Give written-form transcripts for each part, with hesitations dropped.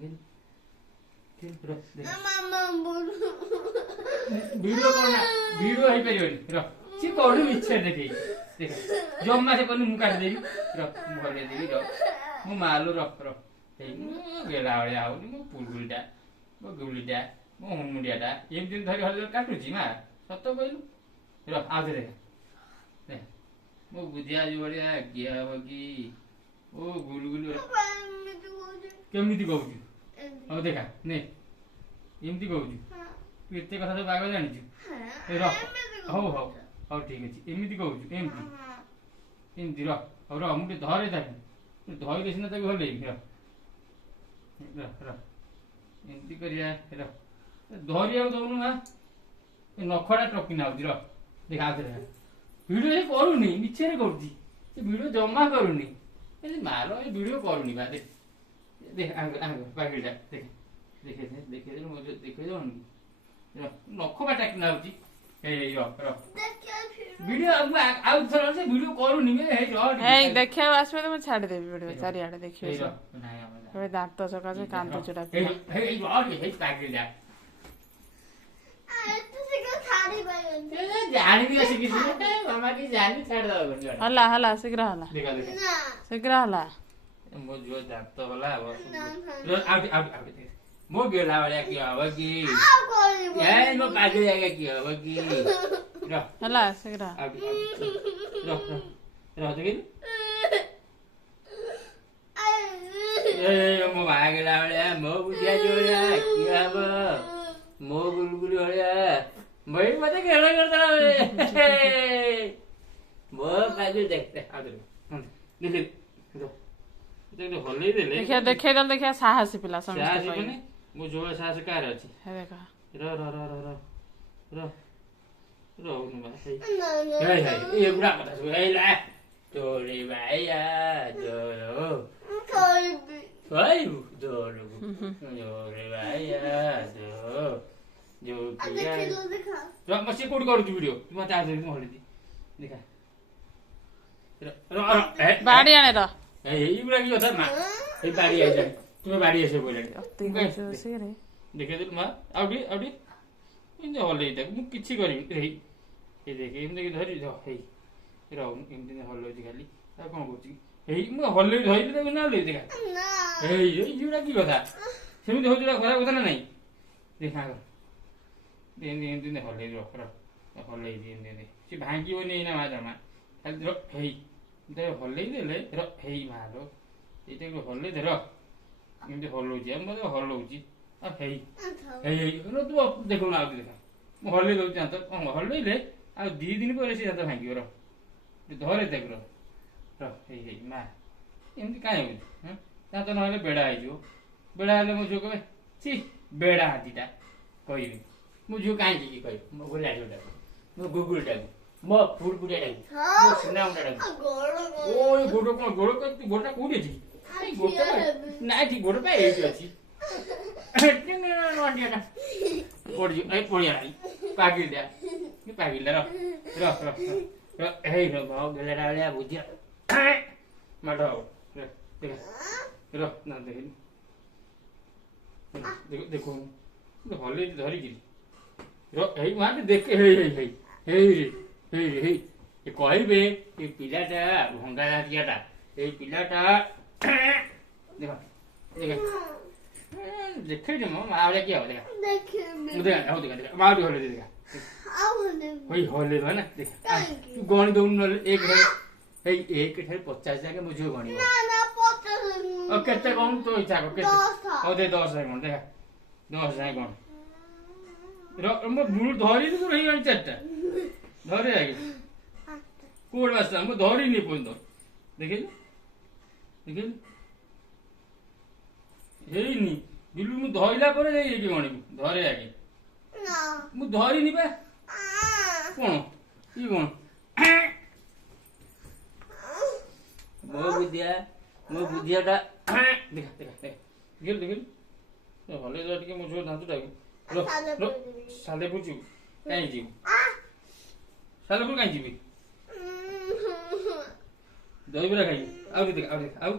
video कौन video है परियोनी रो सी कोडू इच्छा देखी देख जम्मा से कोन मुका देबी रो भले देबी रो मु मालु रो रो ए गेला वाले आउ मु पुलगुलडा मु गुलिडा मु हुमुडियाडा एक दिन धरि हल काटुची मा सत्त कहलु रो आ दे दे मु बुझिया जो बड़िया किया बकी ओ गुलगुल केमिति कहू अब देखा ने एमती कहू एते कथा तो बाग जानी रो हो हो हो ठीक अछि एमिति कहू एमती एमती रो रो मुटे धरे ताकि धई देसिना ताकि भले रो रो रो एमती करिया रो धरिया दउनु मा नखडा टकी ना रो देखा दे वीडियो ये करूनी मिछे रे करती ये वीडियो जमा करूनी ए मारो ये वीडियो करूनी बा देख देख आंग पागिडा देख देखे दे मुझे देखे दो नख बाटा कि नाउची ए यो रो वीडियो अब आउ थरा से वीडियो करूनी में हे रो ए देखे आसबे तो मैं छाड़ देबी वीडियो चारि आडे देखियो रो नाही आमा ए दांत सका से कान तो चुड़ा हे हे रो हे पागिडा जानी भी ऐसे किसी ने मामा की जानी छाड़ दो बंजोड़ा हला हला शीघ्र हला देखा देखा शीघ्र हला मो जो दांत वाला वो रो आउट आउट आउट मो गेला वाला की आवागी ए मो पागे जाएगा की आवागी रो हला शीघ्र आउट रो रो रो देखिन ए मो भागेला वाला मो बुझिया जोड़ा की आवा मो बुलबुल वाला मैं मत खेला करता रे मो पागे देखते आ दे देख देख होले देले देखिया देखे दल देखिया साहसी पिला समझ साहसी कोनी मो जोड़ा साहस कार अछि हे देखा रो रो रो रो रो रो नु बा हे हे ये बुढ़ा कथा सु ए ला तोरे भाईया जो भाई जोरे भाईया जो किया रो मसे कोड करू वीडियो तुम ता दे मो हलदी देखा रो रो ए बाड़ी आने रो ए इबरा की होता ना ए बाड़ी आ जाए तुम्हें बाड़ी ऐसे बोले से रे देखे दे मा आउडी आउडी इन हलई तक मु किछि करी रे ए देखे इन देखे धरि जो हे रो इन दिन हलई जी खाली आ कोन बोची हे मु हलई धरि दे ना ले देखा ना ए इबरा की कथा सेमि हो जरा खरा कथा ना नहीं देखा दिन दिन हलई रो हलई दिन से भांगी बनी ना माजमा खाली रो हे दे हलई देले रो हे मारो एते को हलई दे रो इनते हलौजी हम तो हलौजी आ हे हे रो तू देखो ना आ देखा मु हलई दउ चां तो हलई ले आ 2 दिन पर से जाता भांगी रो धरे देख रो हे मा एमती काहे हो ह ता तो नहले बेडा आइ जो बेडा आले मु जो कबे छी बेडा हातीटा कहिबी मु जो काहे की कहि मु गोला जोडा मु गुगुल टाइम म फुरफुरे टाइम मु सुनाउ टाइम ओय गोडो कोन गोडो क गोडा कोडी छी आई गोडा नाइ थी गोडो पे एई अछि टिंग नोंडियाटा कोडी ए पोडिया आई पागिल दे नि पागिल दे रो रो रो रो हे रो भाव गेला राळ्या बुझिया माडो रो देखा रो ना देखि देखो देखो हले धरि गिरी रो हे माने देख हे हे हे हे हे हे ए कहबे ए पिलाटा भंगा लागियाटा ए पिलाटा देखो देखो देखे जे म मावले के हो देखा देखे देखा हो देखा मावली हले देखा आ हले होई हले ना देखा तू गणी दउन न एक हे एक ठे 50 जाके मुझे गणी ना ना 50 ओ केते कोन तो इच्छा को केते ओ दे 10 है कोन देखा 10 है कोन रो म बुल धरी तो रही गणी चारटा धरे आगे कोड वास्ता म धरी नि पोइन दो देखे देखे हेई नि बिलु मु धइला परे जाई एकी गणी धरे आगे ना मु धरी नि बा कोन ई कोन मो बुद्धियाटा देखा देखा देखा गेल गेल हले जा टिके मुझो धातु डागु रो रो साले बुझु काई जी साले बुझ काई जीबी दही बरा खाई आउ देख आउ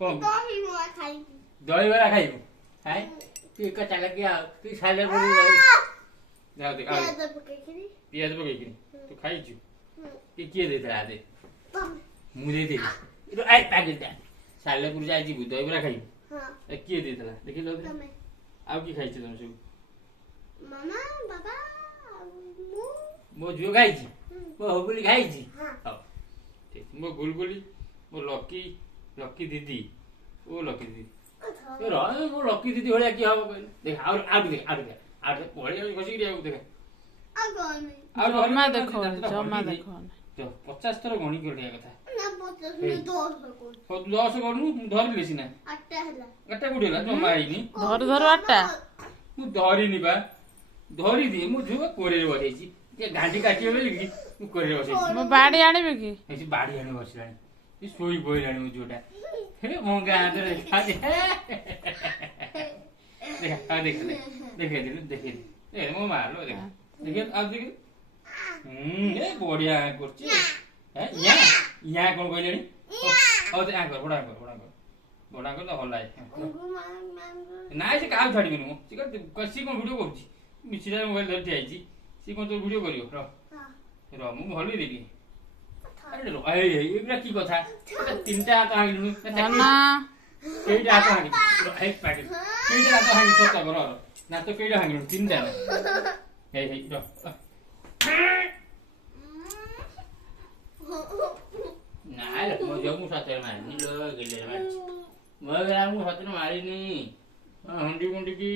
कोन दही बरा खाई हाय तू कच्चा लग गया तू साले बोली जाओ देख आओ पियाज पकई तू खाई छु किए देता दे मुझे दे तो आई पैकेट दे साले पुर जाई बुध बरा खाई हां किए देतला देखि लो आउ की खाई छु तुम सब मामा बाबा मु मो जुओ खाई छि मो होबुली खाई छि हां ठीक मो गुलगुली मो लकी दीदी ओ लकी दीदी ए रो मो लकी दीदी होलिया की हो देख और देख पड़े घसी रे देख जमा देखो तो 50 थर गणी गडिया कथा ना 50 में 10 को 10 गणु धरि लेसी ना 8 हला गटा गुडीला जमा आइनी धर आटा मु धरि नि बा धरि दि मु जुवा कोरे बसेछि जे घांटी काटियो बेली कि मु कोरे बसेछि मो बाड़ी आनिबे कि एछि बाडी आने बसिलानी ई सोई बोइलानी मु जोटा हे मो गादरे खाजे देख ए मो मारलो देख अब देख ए बढ़िया करछि है या कोन कहलेनी ओ ते आकर बडा कर तो हल्ला नाइ से काम छाडी बिनु से कसी कोन वीडियो करछि मिछिरा मोबाइल धरती आइछि से कोन तो वीडियो करियो र मु भलि देबी अरे लो ए एबरा की कथा तीनटा हाथ हांगिलु ना केइटा हाथ हांगिलु ए पैकेट केइटा हाथ हांगिलु सता गर ना तो केइटा हांगिलु तीनटा हे र नाइ म जमु साथै मार्नी लो गेले मार्छ म गरा मु साथै मारिनी हंडी गुंडी की